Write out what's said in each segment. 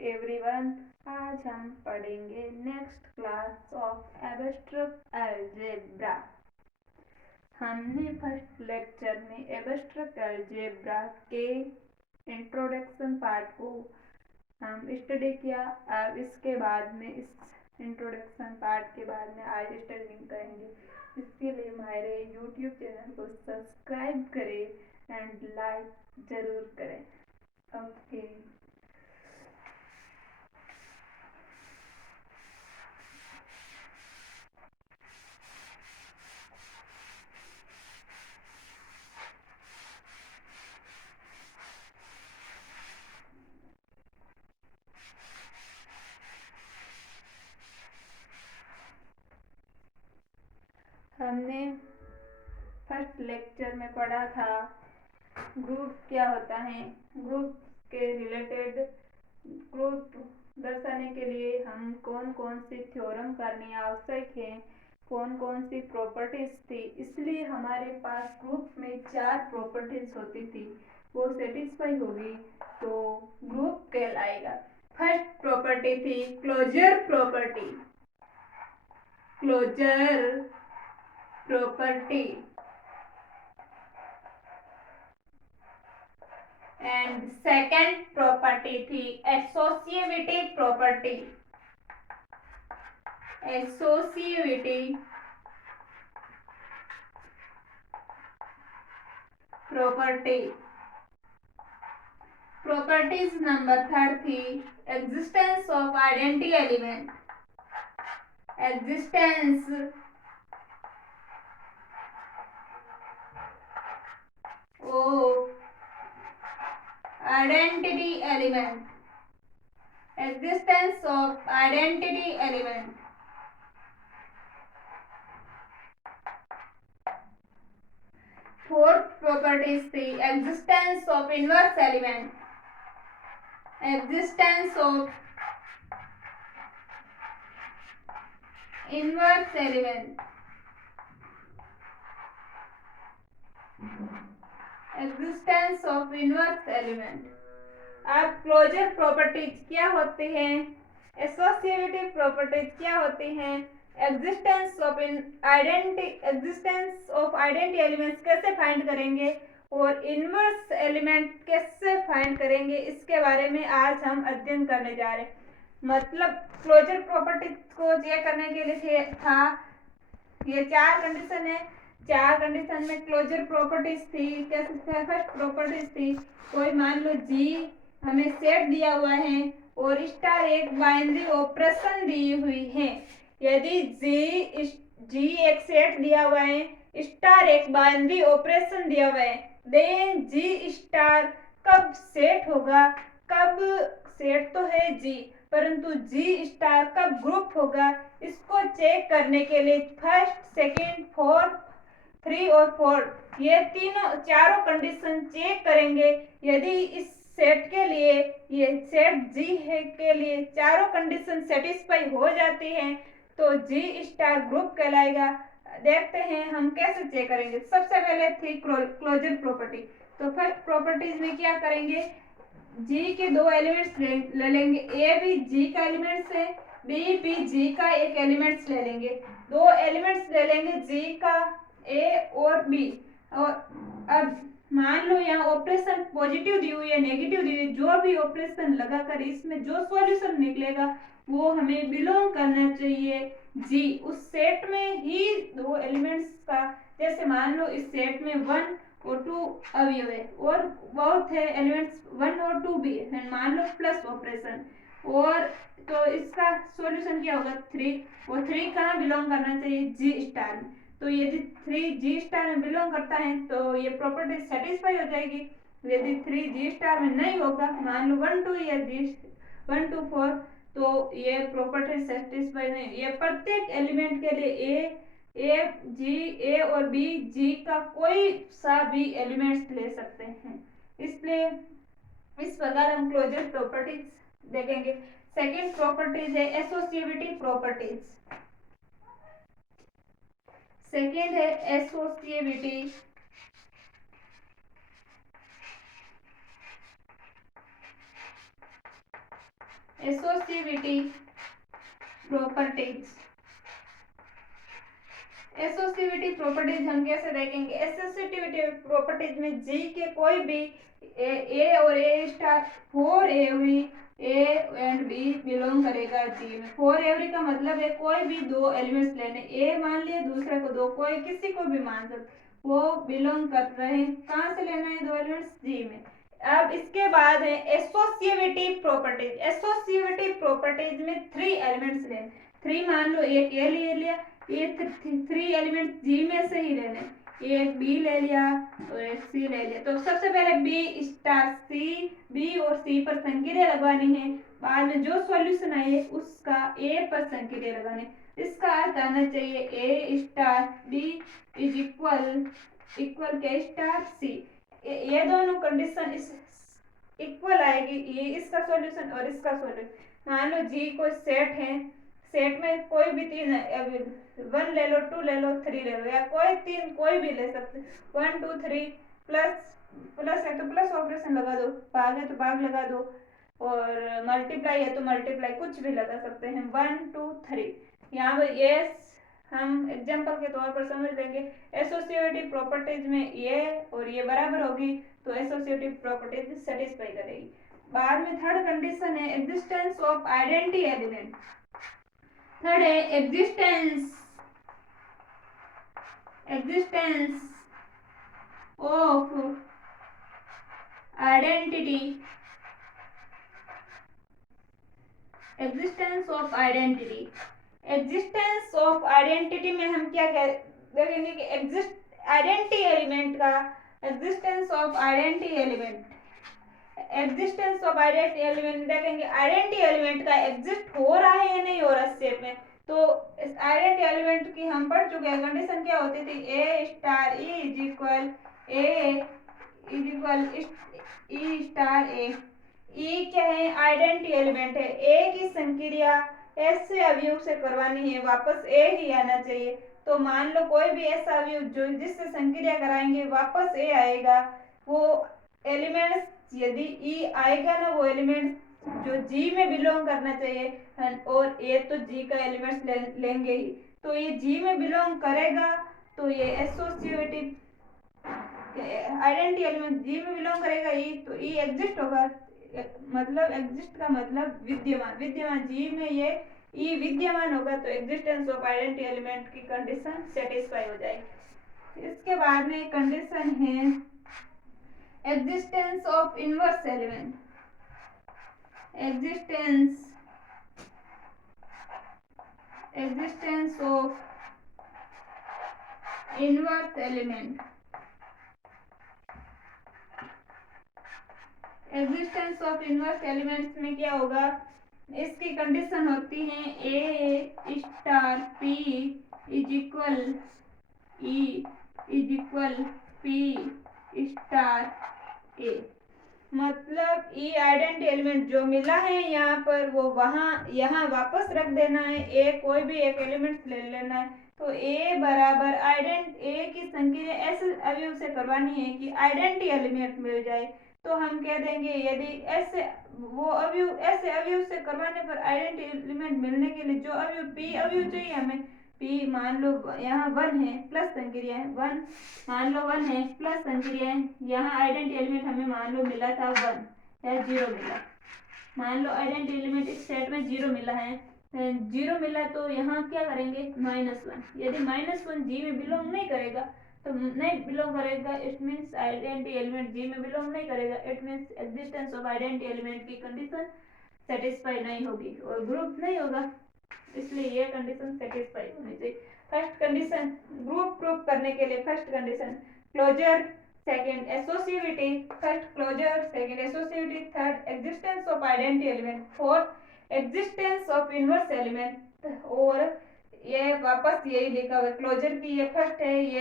Everyone, आज हम पढ़ेंगे next class of abstract algebra. हमने फर्स्ट लेक्चर में एब्स्ट्रैक्ट अलजेब्रा के इंट्रोडक्शन पार्ट को हम स्टडी किया। अब इसके बाद में इस इंट्रोडक्शन पार्ट के बाद में आज स्टडी करेंगे। इसके लिए हमारे यूट्यूब चैनल को सब्सक्राइब करें एंड लाइक ज़रूर करें। ओके। हमने फर्स्ट लेक्चर में पढ़ा था ग्रुप क्या होता है। ग्रुप के रिलेटेड ग्रुप दर्शाने के लिए हम कौन कौन सी थ्योरम करनी आवश्यक है, कौन कौन सी प्रॉपर्टीज थी। इसलिए हमारे पास ग्रुप में 4 प्रॉपर्टीज होती थी, वो सेटिस्फाई होगी तो ग्रुप कहलाएगा। फर्स्ट प्रॉपर्टी थी closure property. Closure property and second property थी associativity property। associativity property properties number 3 थी existence of identity element। existence of identity element। existence of identity element। Fourth properties थी existence of inverse element. Existence of inverse element. Existence of inverse element. अब closure properties क्या होती हैं, associative properties क्या होती हैं, existence of identity elements कैसे find करेंगे और इनवर्स एलिमेंट कैसे फाइंड करेंगे, इसके बारे में आज हम अध्ययन करने जा रहे हैं। मतलब क्लोजर प्रॉपर्टीज को चेक करने के लिए था ये 4 कंडीशन है। 4 कंडीशन में क्लोजर प्रॉपर्टीज थी। कैसे फर्स्ट प्रॉपर्टीज थी, कोई मान लो जी हमें सेट दिया हुआ है और स्टार एक बाइनरी ऑपरेशन दी हुई है। यदि जी एक सेट दिया हुआ है, स्टार एक बाइनरी ऑपरेशन दिया हुआ है, देन जी स्टार कब सेट होगा, कब सेट तो है जी परंतु जी स्टार कब ग्रुप होगा, इसको चेक करने के लिए फर्स्ट, सेकेंड, फोर्थ, 3 और 4 ये चारों कंडीशन चेक करेंगे। यदि इस सेट के लिए, ये सेट जी है के लिए चारों कंडीशन सेटिस्फाई हो जाती हैं तो जी स्टार ग्रुप कहलाएगा। देखते हैं हम कैसे चेक करेंगे। सबसे पहले थी क्लोजर प्रॉपर्टी। तो फर्स्ट प्रॉपर्टीज में क्या करेंगे, जी के 2 एलिमेंट्स ले लेंगे। ए भी जी का एलिमेंट्स है, बी भी जी का एक एलिमेंट्स ले लेंगे। 2 एलिमेंट्स ले लेंगे जी का, ए और बी। और अब मान लो यहाँ ऑपरेशन पॉजिटिव दी हुई है, नेगेटिव दी हुई है, जो भी ऑपरेशन लगाकर इसमें जो सॉल्यूशन निकलेगा वो हमें बिलोंग करना चाहिए जी, उस सेट में ही 2 एलिमेंट्स का। जैसे मान लो इस सेट में 1 और 2 अवयव है और बहुत है एलिमेंट्स 1 और 2 भी है, मान लो प्लस ऑपरेशन, और तो इसका सॉल्यूशन क्या होगा 3। और 3 कहाँ बिलोंग करना चाहिए, जी स्टार में। तो यदि 3 जी स्टार में बिलोंग करता है तो ये प्रॉपर्टी सेटिस्फाई हो जाएगी। यदि 3 जी स्टार में नहीं होगा, मान लो 1 2 या जी 1 2 4, तो ये प्रॉपर्टी सेटिस्फाई नहीं। ये प्रत्येक एलिमेंट के लिए ए जी, ए और बी जी का कोई सा भी एलिमेंट्स ले सकते हैं। इसलिए इस प्रकार हम क्लोजर प्रॉपर्टीज देखेंगे। सेकेंड प्रॉपर्टीज है एसोसिएटिविटी प्रॉपर्टीज। सेकेंड है associativity associativity properties. Associativity properties हम कैसे देखेंगे? एसोसिएटिविटी प्रॉपर्टीज में जी के कोई भी ए और A star for every A and B belong करेगा जी में। फॉर एवरी का मतलब है कोई भी दो एलिमेंट्स लेने, ए मान लिए, दूसरे को दो, कोई किसी को भी मान सकते, वो बिलोंग कर रहे हैं। कहाँ से लेना है? दो एलिमेंट्स जी में। अब इसके बाद है एसोसिएटिव प्रॉपर्टीज। एसोसिएटिव प्रॉपर्टीज में थ्री एलिमेंट्स लेने, थ्री मान लो, एक ए ले लिया, ये थ्री एलिमेंट जी में से ही लेने, एक बी ले लिया और एक सी ले लिया। तो सबसे पहले बी स्टार सी, बी और सी पर संकीर्ण लगानी है। बाद में जो सॉल्यूशन आए उसका ए पर संकीर्ण लगाने। इसका अर्थ आना चाहिए A star B is equal के स्टार सी। ये दोनों कंडीशन इस इक्वल आएगी, ये इसका सॉल्यूशन और इसका सॉल्यूशन। मान लो जी कोई सेट है, सेट में कोई भी तीन है, 1 ले लो, 2 ले लो, 3 ले लो, या कोई तीन कोई भी ले सकते, 1 2 3 प्लस है तो प्लस ऑपरेशन लगा दो, भाग है तो भाग लगा दो, और मल्टीप्लाई है तो मल्टीप्लाई, कुछ भी लगा सकते हैं, 1 2 3। यहाँ पर ये हम एग्जाम्पल के तौर पर समझ लेंगे। एसोसिएटिव प्रॉपर्टीज में ये और ये बराबर होगी तो एसोसिएटिव प्रॉपर्टीज सेटिस्फाई करेगी। बाद में थर्ड कंडीशन है existence of identity element. Third है existence of identity. Existence of identity, existence of identity में हम क्या देखेंगे कि आइडेंटिटी एलिमेंट का existence of identity element, existence of identity element देखेंगे आइडेंटिटी एलिमेंट का एग्जिस्ट हो रहा है या नहीं हो रहा स्टेप में। तो इस आइडेंटिटी एलिमेंट की हम पढ़ चुके हैं, कंडीशन क्या होती थी? A star E is equal E star A. E क्या है? आइडेंटिटी एलिमेंट है। ए की संक्रिया एस से अवयव से करवानी है, वापस ए ही आना चाहिए। तो मान लो कोई भी ऐसा अवयव जो जिससे संक्रिया कराएंगे वापस ए आएगा, वो एलिमेंट्स यदि ई आएगा ना, वो एलिमेंट जो जी में बिलोंग करना चाहिए, और ए तो जी का एलिमेंट्स लेंगे ही, तो ये जी में बिलोंग करेगा तो ये एसोसिएटिव आइडेंटिटी एलिमेंट जी में बिलोंग करेगा ई, तो ई एग्जिस्ट होगा। मतलब एग्जिस्ट का मतलब विद्यमान, विद्यमान जी में ये ई विद्यमान होगा तो एग्जिस्टेंस ऑफ आइडेंटिटी एलिमेंट की कंडीशन सेटिस्फाई हो जाएगी। इसके बाद में कंडीशन है existence of inverse element. Existence of inverse element. Existence of inverse elements में क्या होगा? इसकी कंडीशन होती है A star P is equal E is equal P star A. मतलब ई आइडेंटिटी एलिमेंट जो मिला है यहाँ पर वो वहाँ यहाँ वापस रख देना है, ए कोई भी एक एलिमेंट ले लेना है। तो ए बराबर ए की संक्रिया ऐसे अवयव से करवानी है कि आइडेंटिटी एलिमेंट मिल जाए। तो हम कह देंगे यदि ऐसे वो अवयव ऐसे अवयव से करवाने पर आइडेंटिटी एलिमेंट मिलने के लिए जो अवयव पी अवयव चाहिए हमें, पी मान लो यहाँ 1 है प्लस संक्रिया है, 1 मान लो 1 है प्लस संक्रिया है, यहाँ आइडेंटिटी एलिमेंट हमें मान लो मिला था 1 या 0 मिला, मान लो आइडेंटिटी एलिमेंट इस सेट में 0 मिला है, 0 मिला तो यहाँ क्या करेंगे? -1। यदि -1 जी में बिलोंग नहीं करेगा तो नहीं बिलोंग करेगा, it means identity element G में बिलोंग नहीं करेगा, it means existence of identity element की कंडीशन सेटिस्फाई नहीं होगी और ग्रुप नहीं होगा, इसलिए ये कंडीशन सेटिस्फाई होनी चाहिए। फर्स्ट कंडीशन ग्रुप प्रूफ करने के लिए first condition closure, second associativity, first closure, second associativity, third existence of identity element, fourth existence of inverse element, और ये वापस यही लिखा हुआ क्लोजर की ये फर्स्ट है, ये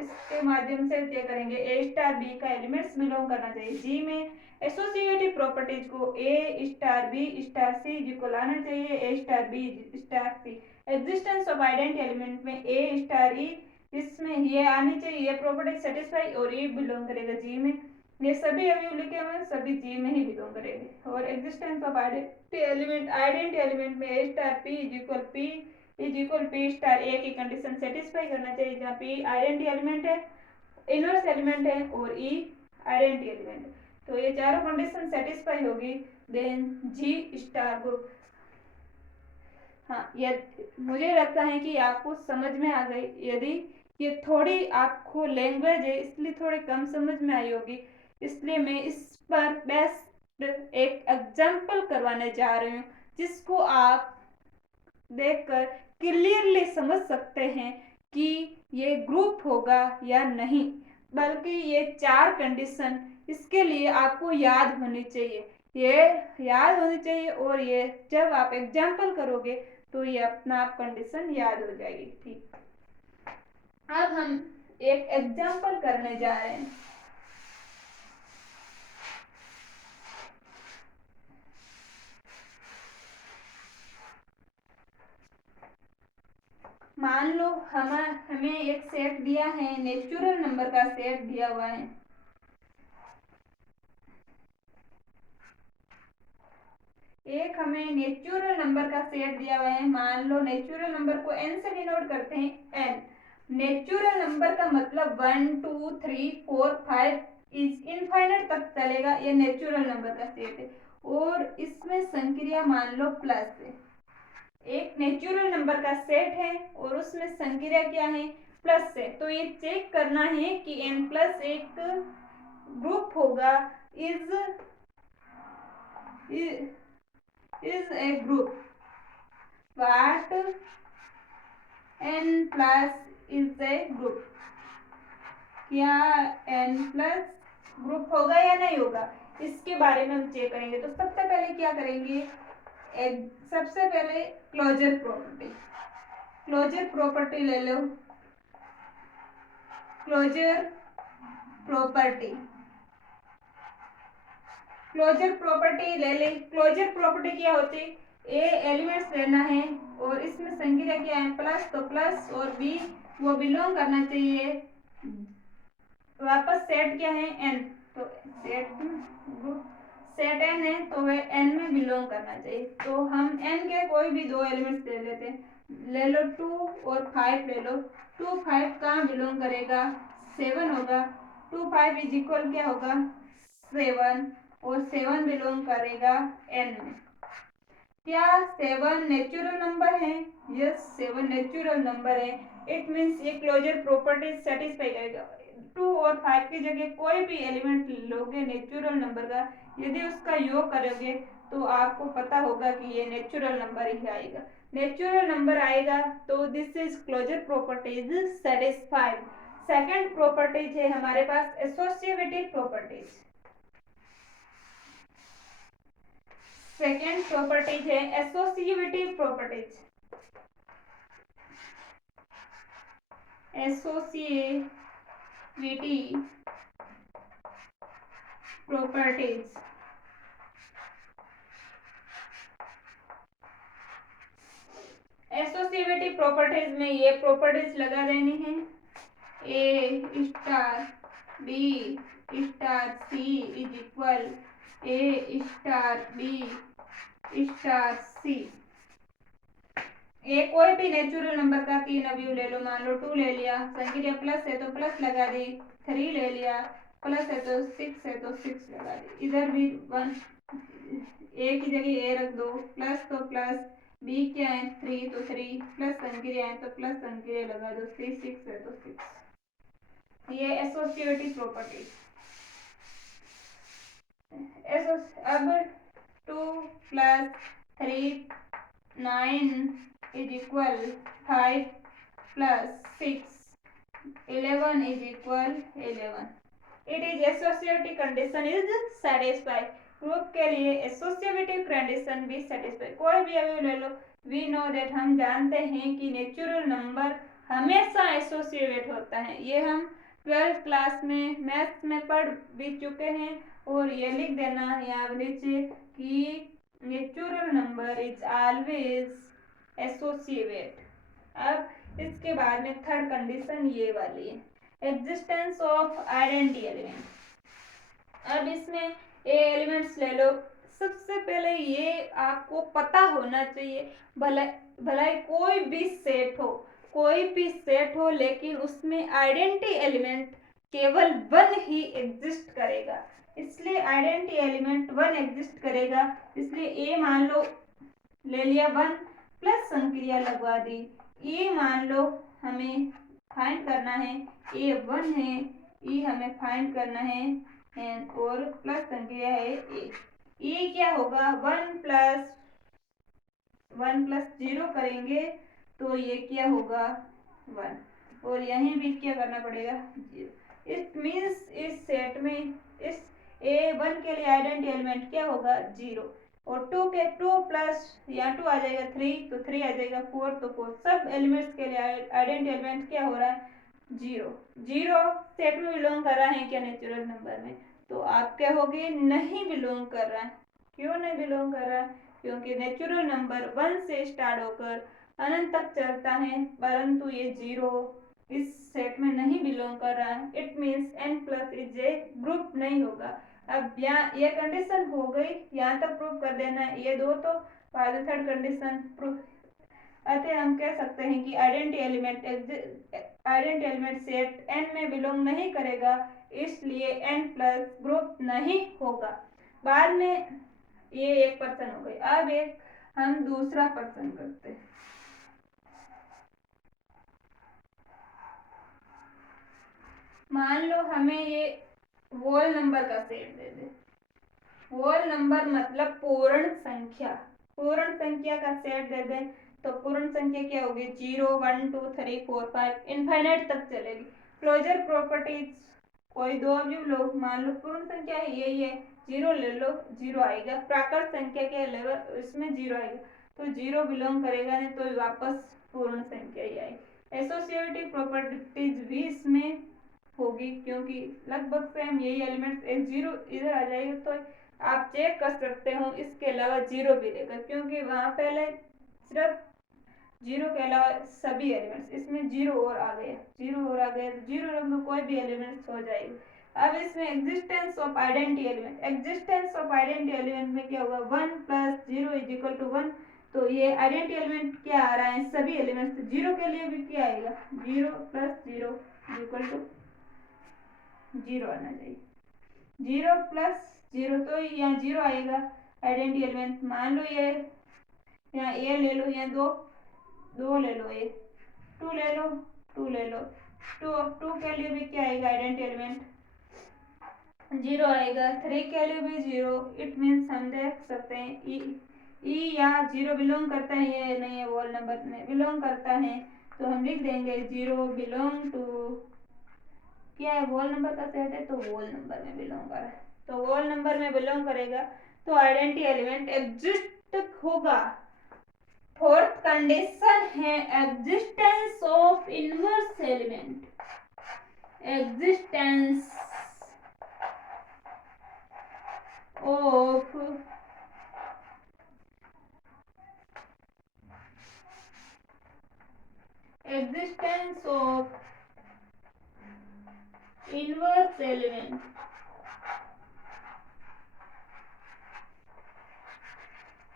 इसके माध्यम से तय करेंगे ए स्टार बी का एलिमेंट्स बिलोंग करना चाहिए जी में। एसोसिएटिव प्रॉपर्टीज को A star B star C G को लाना चाहिए, A star B star C. Existence of identity element में ए स्टार ई, इसमें ये आनी चाहिए, ये प्रॉपर्टी सेटिस्फाई और ये बिलोंग करेगा जी में। ये सभी अवयव लिखे हुए सभी जी में ही बिलोंग करेंगे। और एग्जिस्टेंस ऑफ आइडेंटी एलिमेंट में A star P is equal P star A की कंडीशन सेटिस्फाई करना चाहिए, जहाँ पी आइडेंटी एलिमेंट है, इनवर्स एलिमेंट है और ई आइडेंटी एलिमेंट है। तो ये चारों कंडीशन सेटिस्फाई होगी, देन जी स्टार ग्रुप। हाँ, ये मुझे लगता है कि आपको समझ में आ गई। यदि ये थोड़ी आपको लैंग्वेज है इसलिए थोड़ी कम समझ में आई होगी, इसलिए मैं इस पर बेस्ट एक एग्जाम्पल करवाने जा रही हूँ, जिसको आप देखकर क्लियरली समझ सकते हैं कि ये ग्रुप होगा या नहीं। बल्कि ये चार कंडीशन इसके लिए आपको याद होनी चाहिए, ये याद होनी चाहिए, और ये जब आप एग्जाम्पल करोगे तो ये अपना आप कंडीशन याद हो जाएगी। ठीक, अब हम एक एग्जाम्पल करने जा रहे हैं। मान लो हमें एक सेट दिया है, नेचुरल नंबर का सेट दिया हुआ है। एक हमें नेचुरल नंबर का सेट दिया हुआ है। मान लो नेचुरल नंबर को n से डिनोट करते हैं। n नेचुरल नंबर का मतलब 1 2 3 4 5 इज इनफाइनाइट तक चलेगा, ये नेचुरल नंबर का सेट है। और इसमें संक्रिया मान लो प्लस है। एक नेचुरल नंबर का सेट है और उसमें संक्रिया क्या है, प्लस है। तो ये चेक करना है कि n प्लस एक ग्रुप होगा, is a group. What n plus is a group? क्या n प्लस ग्रुप होगा या नहीं होगा, इसके बारे में हम चेक करेंगे। तो सबसे पहले क्या करेंगे, सबसे पहले क्लोजर प्रॉपर्टी। क्लोजर प्रॉपर्टी ले लो, क्लोजर प्रॉपर्टी। क्लोजर प्रॉपर्टी ले ले। क्लोजर प्रॉपर्टी क्या होती है, ए एलिमेंट्स लेना है और इसमें संख्या क्या है, प्लस, तो प्लस, और बी वो बिलोंग करना चाहिए, वापस सेट क्या है, एन। तो सेट एन है तो वह एन में बिलोंग करना चाहिए। तो हम एन के कोई भी दो एलिमेंट्स ले लेते हैं। ले लो 2 और 5 ले लो। 2 5 कहाँ बिलोंग करेगा, 7 होगा। 2 5 इज इक्वल क्या होगा, 7, और 7 बिलोंग करेगा एन में। क्या 7 नेचुरल नंबर है, यस 7 नेचुरल नंबर है। इट मीन्स ये क्लोजर प्रॉपर्टी सेटिस्फाई करेगा। 2 और 5 की जगह कोई भी एलिमेंट लोगे नेचुरल नंबर का, यदि उसका योग करोगे तो आपको पता होगा कि ये नेचुरल नंबर ही आएगा। नेचुरल नंबर आएगा तो this is closure properties satisfied. Second properties है हमारे पास एसोसिएटिव प्रॉपर्टीज। सेकेंड प्रॉपर्टीज है associative properties. Associative properties. Associative properties में ये प्रॉपर्टीज लगा देनी है, A star B star C is equal A star B star C. A कोई भी नेचुरल नंबर का तीन अवयव ले लो। मान लो 2 ले लिया, संख्या प्लस है तो प्लस लगा दी। 3 ले लिया, प्लस है तो 6 है तो 6 लगा दी। इधर भी 1, ए की जगह ए रख दो, प्लस तो प्लस, बी क्या है 3 तो 3, प्लस संक्रिया है तो प्लस संक्रिया लगा दो। 3 6 है तो 6। ये एसोसिएटिव प्रॉपर्टी। अब 2 plus 3 9 is equal 5 plus 6 11 is equal 11. It is associative condition is satisfied. Group के लिए एसोसिएटिव कंडीशन भी सेटिस्फाई। कोई भी अवयव ले लो, वी नो दैट, हम जानते हैं कि नेचुरल नंबर हमेशा एसोसिएट होता है। ये हम 12th क्लास में मैथ्स में पढ़ भी चुके हैं। और ये लिख देना यहाँ नीचे कि natural number is always associate. अब इसके बाद में थर्ड कंडीशन ये वाली है, एग्जिस्टेंस ऑफ आइडेंटी एलिमेंट। अब इसमें ए एलिमेंट्स ले लो। सबसे पहले ये आपको पता होना चाहिए, भला कोई भी सेट हो लेकिन उसमें आइडेंटिटी एलिमेंट केवल 1 ही एग्जिस्ट करेगा। इसलिए आइडेंटिटी एलिमेंट 1 एग्जिस्ट करेगा, इसलिए ए मान लो ले लिया 1 प्लस संक्रिया लगवा दी। ए मान लो हमें फाइंड करना है, ए 1 है, ई हमें फाइंड करना है और प्लस संक्रिया है ए। ए क्या होगा 1 प्लस 0 करेंगे तो ये क्या होगा 1 और यहीं भी क्या करना पड़ेगा 0। इट मीन्स इस सेट में इस A1 के लिए आइडेंटिटी एलिमेंट क्या होगा 0 और 2 के 2 प्लस यहाँ 2 आ जाएगा 3 तो 3 आ जाएगा 4 तो 4। सब एलिमेंट्स के लिए आइडेंटिटी एलिमेंट क्या हो रहा है 0 सेट में बिलोंग कर रहा है क्या नेचुरल नंबर में, तो आप कहोगे नहीं बिलोंग कर रहा है। क्यों नहीं बिलोंग कर रहा है, क्योंकि नेचुरल नंबर 1 से स्टार्ट होकर अनंत तक चलता है, परंतु ये 0 इस सेट में नहीं बिलोंग कर रहा है। It means n plus is a group नहीं होगा। अब यहाँ ये कंडीशन हो गई, यहाँ तक प्रूव कर देना है, ये दो तो बाद में थर्ड कंडीशन प्रूव। अतः हम कह सकते हैं कि आइडेंटिटी एलिमेंट सेट n में बिलोंग नहीं करेगा, इसलिए n प्लस ग्रुप नहीं होगा। बाद में ये एक पर्सन हो गई। अब एक हम दूसरा पर्सन करते हैं। मान लो हमें ये होल नंबर का सेट दे दे। होल नंबर मतलब पूर्ण संख्या का सेट दे दे तो पूर्ण संख्या क्या होगी 0 1 2 3 4 5 इनफाइनाइट तक चलेगी। क्लोजर प्रॉपर्टीज कोई दो भी लो, मान लो पूर्ण संख्या है ये 0 ले लो 0 आएगा। प्राकृत संख्या के लेवल इसमें 0 आएगा तो 0 बिलोंग करेगा नहीं तो वापस पूर्ण संख्या ही आएगी। एसोसिएटिव प्रॉपर्टीज भी इसमें होगी क्योंकि लगभग सेम यही एलिमेंट्स एक 0 इधर आ जाएगा तो आप चेक कर सकते हो इसके अलावा 0 भी लेकर, क्योंकि वहां पहले सिर्फ 0 के अलावा सभी एलिमेंट्स, इसमें 0 और आ गया तो 0 रख दो कोई भी एलिमेंट्स हो जाएगा। अब इसमें एग्जिस्टेंस ऑफ आइडेंटिटी एलिमेंट में क्या होगा 1 प्लस 0 इज इक्वल टू 1। तो ये आइडेंटिटी एलिमेंट क्या आ रहा है सभी एलिमेंट्स 0 के लिए भी क्या आएगा 0 प्लस 0 इक्वल टू 0 आना चाहिए। 0 प्लस 0 तो यहाँ 0 आएगा आइडेंटिटी एलिमेंट। मान लो ये यहाँ ए ले लो, यहाँ दो ले लो, ए 2 ले लो 2 ले लो 2 के लिए भी क्या आएगा आइडेंटिटी एलिमेंट 0 आएगा। 3 के लिए भी 0। इट मीन्स हम देख सकते हैं ई यहाँ 0 बिलोंग करता है, ये नहीं है वोल नंबर में बिलोंग करता है तो हम लिख देंगे 0 बिलोंग टू क्या है वोल नंबर का सेट है तो वोल नंबर में बिलोंग कर रहा है तो वोल नंबर में बिलोंग करेगा तो आइडेंटिटी एलिमेंट एग्जिस्ट होगा। फोर्थ कंडीशन है existence of inverse element. Existence of inverse element.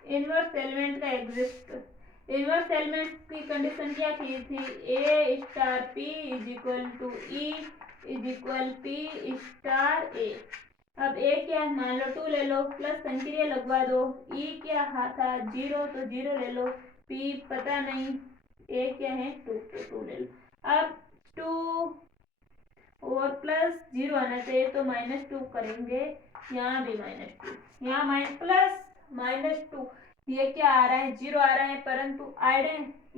Inverse element का एग्जिस्ट। इनवर्स एलिमेंट की कंडीशन क्या की थी A star P is equal to E is equal P star A. अब A क्या है मान लो 2 ले लो प्लस संक्रिया लगवा दो। ई क्या था 0 तो 0 ले लो, पी पता नहीं, ए क्या है 2 तो 2 ले लो। अब 2 और प्लस 0 आना चाहिए तो -2 करेंगे, यहाँ भी -2, यहाँ प्लस -2, ये क्या आ रहा है 0 आ रहा है परंतु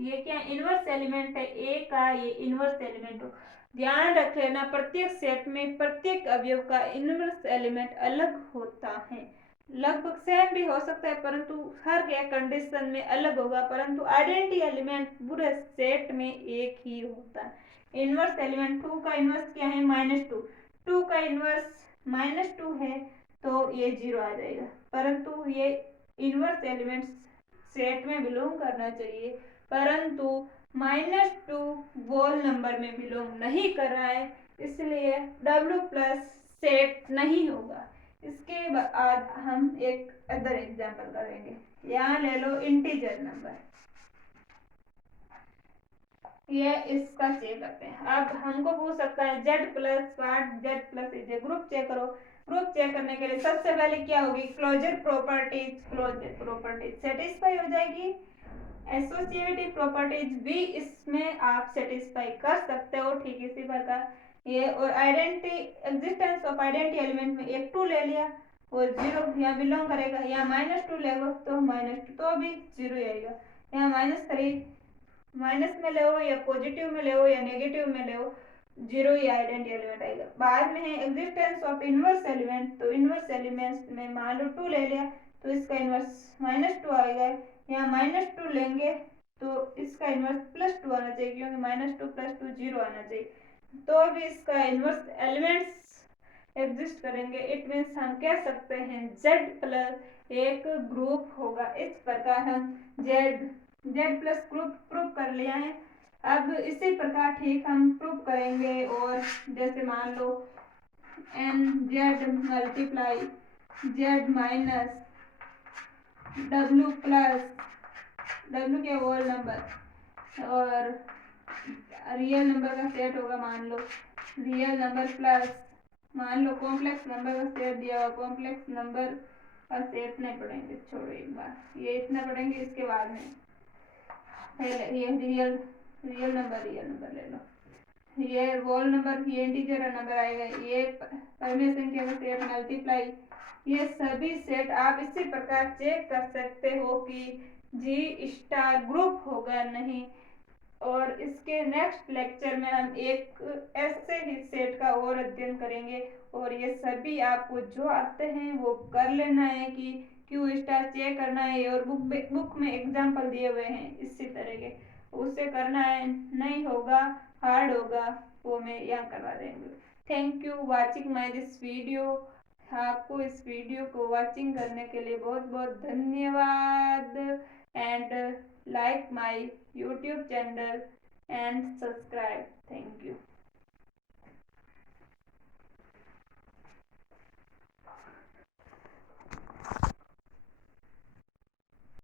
ये क्या इनवर्स एलिमेंट है ए का, ये इनवर्स एलिमेंट हो। ध्यान रख लेना प्रत्येक सेट में प्रत्येक अवयव का इनवर्स एलिमेंट अलग होता है। लगभग सेम भी हो सकता है परंतु हर एक कंडीशन में अलग होगा, परंतु आइडेंटिटी एलिमेंट पूरे सेट में एक ही होता है। इनवर्स एलिमेंट 2 का इनवर्स क्या है -2, 2 का इनवर्स -2 है तो ये 0 आ जाएगा, परंतु ये इनवर्स एलिमेंट सेट में बिलोंग करना चाहिए परंतु -2 वोल नंबर में बिलोंग नहीं कर रहा है, इसलिए W प्लस सेट नहीं होगा। इसके बाद हम एक अदर एग्जाम्पल करेंगे। यहाँ ले लो इंटीजर नंबर, ये इसका चेक करते हैं। अब हमको पूछ सकता है Z plus what Z plus is, group check करो। ग्रुप चेक करने के लिए सबसे पहले क्या होगी, क्लोजर प्रॉपर्टीज सेटिस्फाई हो जाएगी। एसोसिएटिव प्रॉपर्टीज भी इसमें आप सेटिस्फाई कर सकते हो, ठीक इसी प्रकार ये। और identity, existence of identity element में एक 2 ले लिया और 0 यहाँ बिलोंग करेगा। यहाँ -2 लेगा तो -2 तो भी 0 आएगा। यहाँ -3 माइनस में ले या पॉजिटिव में ले या नेगेटिव में ले, 0 ही आइडेंटिटी एलिमेंट आएगा। बाद में है एग्जिस्टेंस ऑफ इनवर्स एलिमेंट, तो इनवर्स एलिमेंट में मान लो 2 ले लिया तो इसका इनवर्स -2 आएगा। यहाँ -2 लेंगे तो इसका इनवर्स +2 आना चाहिए, क्योंकि -2 + 2 0 आना चाहिए। तो भी इसका इनवर्स एलिमेंट्स एग्जिस्ट करेंगे। इट मीन्स हम कह सकते हैं Z+ एक ग्रुप होगा। इस प्रकार हम Z+ ग्रुप प्रूव कर लिया है। अब इसी प्रकार ठीक हम प्रूव करेंगे। और जैसे मान लो NZ multiply Z minus W plus W के होल नंबर और रियल नंबर का सेट होगा, मान लो रियल नंबर प्लस मान लो कॉम्प्लेक्स नंबर का सेट दिया हुआ, कॉम्प्लेक्स नंबर का सेट नहीं पढ़ेंगे, छोड़ो एक बार, ये इतना पढ़ेंगे। इसके बाद में ये रियल नंबर ले लो, ये होल नंबर, ये इंटीजर नंबर आएगा, ये परिमेय संख्या का सेट मल्टीप्लाई, ये सभी सेट आप इसी प्रकार चेक कर सकते हो कि G* ग्रुप होगा नहीं। और इसके नेक्स्ट लेक्चर में हम एक ऐसे ही सेट का और अध्ययन करेंगे। और ये सभी आपको जो आते हैं वो कर लेना है कि Q* चेक करना है। और बुक में एग्जाम्पल दिए हुए हैं इसी तरह के, उससे करना है। नहीं होगा, हार्ड होगा, वो मैं यहाँ करवा देंगे। Thank you watching my this video. आपको इस वीडियो को वॉचिंग करने के लिए बहुत बहुत धन्यवाद। And like my YouTube channel and subscribe. Thank you.